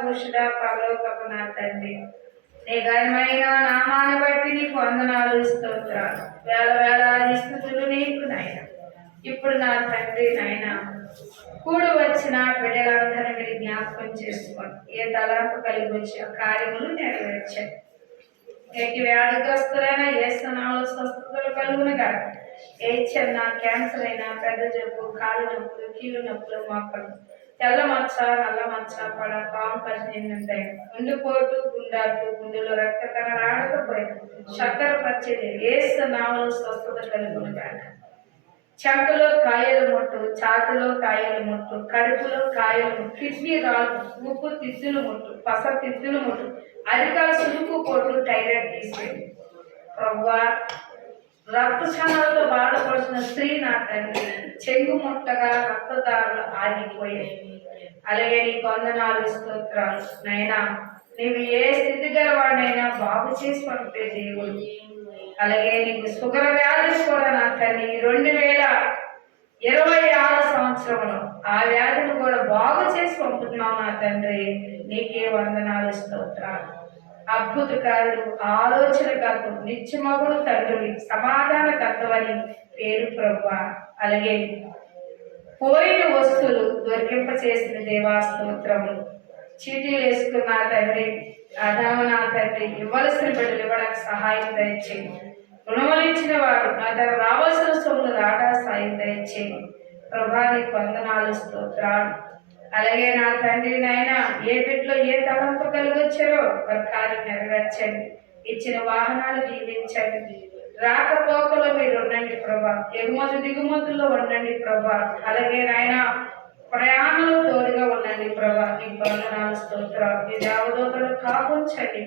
పురుషుడా పరలోకపు నా తండ్రి, నీ ఘనమైన నామాన్ని బట్టి నీకు వందనాలు స్తోత్రాలు, వేల వేలాది స్తుతులు నీకు నాయన. ఇప్పుడు నా తండ్రి నాయన, కూడి వచ్చిన బిడ్డలందరూ మీరు జ్ఞాపకం చేసుకోండి. ఏ తలాంపు కలిగి వచ్చి ఆ కార్యములు నెరవేర్చండి. ఎట్టి వ్యాధిగ్రస్తులైనా ఏ స్థానాలు స్వస్థతలు కలుగును కాదు. ఏ చిన్న క్యాన్సర్ అయినా, పెద్ద జబ్బు, కాలు నొప్పులు, కీళ్ళు నొప్పులు, మొక్కలు, తెల్ల మచ్చ, నల్ల మచ్చ, పడ, పాము పరిచయం, గుండెపోటు, గుండాలు, గుండెలో రక్త కణ రాడకపోయిన, చక్కెర పచ్చేది ఏ స్థానాలు స్వస్థత కలుగును కాదు. చెంకలో కాయలు ముట్టు, ఛాతిలో కాయలు ముట్టు, కడుపులో కాయలు ముట్టు, కిడ్నీ రాళ్ళు, ఉప్పు తిత్తులు ముట్టు, పస తిత్తులు ముట్టు, అరికాల సులుకు పోటు, టైరాయిడ్ తీసేది. ప్రభువా, రక్తస్రావాలతో బాధపడుతున్న స్త్రీ నా తండ్రి, చెంగు ముట్టగా రక్తదారులు ఆగిపోయాయి. అలాగే నీ వందనాలు స్తోత్రాలు నైనా. నీవు ఏ స్థితి గలవాడినైనా బాగు చేసి పంపే దేవుడు. అలాగే నీకు షుగర్ వ్యాధి కూడా నా తల్లి 2026 సంవత్సరంలో ఆ వ్యాధిని కూడా బాగు చేసి పంపుతున్నావు నా తండ్రి. నీకే వందనాలు స్తోత్రాలు. అద్భుతకారుడు, ఆలోచనకర్త, నిత్యమగుడు తండ్రి, సమాధానకర్తవని పేరు ప్రభువా. అలాగే పోయిన వస్తువులు దొరికింప చేసిన దేవా స్తోత్రములు. చీటీలు వేసుకున్న తండ్రి, ఆదాము నా తండ్రి, ఇవ్వవలసిన బిడ్డలు ఇవ్వడానికి సహాయం దయచేయండి. రుణమలించిన వాడు నా దగ్గర రావాల్సిన సొమ్ములు రాటా సాయం దయచేయండి. ప్రభానికి వందనాలు స్తోత్రాలు. అలాగే నా తండ్రి నాయన, ఏ బిడ్డలో ఏ తలంపు కలిగి వచ్చారో వారి కార్యం నెరవేర్చండి. ఇచ్చిన వాహనాలు దీవించండి. రాకపోకలో మీరు ఉండండి ప్రభా. ఎగుమతి దిగుమతుల్లో ఉండండి ప్రభా. అలాగే నాయన, ప్రయాణంలో తోడుగా ఉండండి ప్రభా. నీకు వందనాలు స్తోత్రాలు. మీ దేవదూతలు కాపుంచండి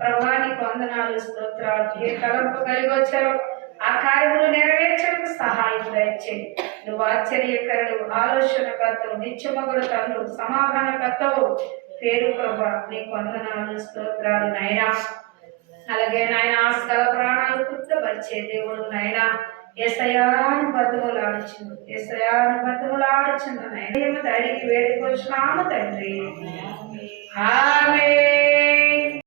ప్రభా. నీకు వందనాలు స్తోత్రాలు. ఏ తలంపు కలిగి వచ్చారో ఆ కార్యములు నెరవేర్చడానికి సహాయం దయచేయండి. నువ్వు ఆశ్చర్యకరుడు, ఆలోచనకర్తవు, నిత్యమగుడు తండ్రు, సమాధానకర్తవు పేరు ప్రభా. నీకు వందనాలు స్తోత్రాలు నాయనా. అలాగే నాయన, ఆస్కల ప్రాణాలు తృప్తపరిచే దేవుడు నాయన. ఏసయాని బతుములాడుచుంది, ఏసయాని బతుములాడుచుంది నాయన. అడిగి వేడుకొచ్చున్నాము తండ్రి. ఆమేన్.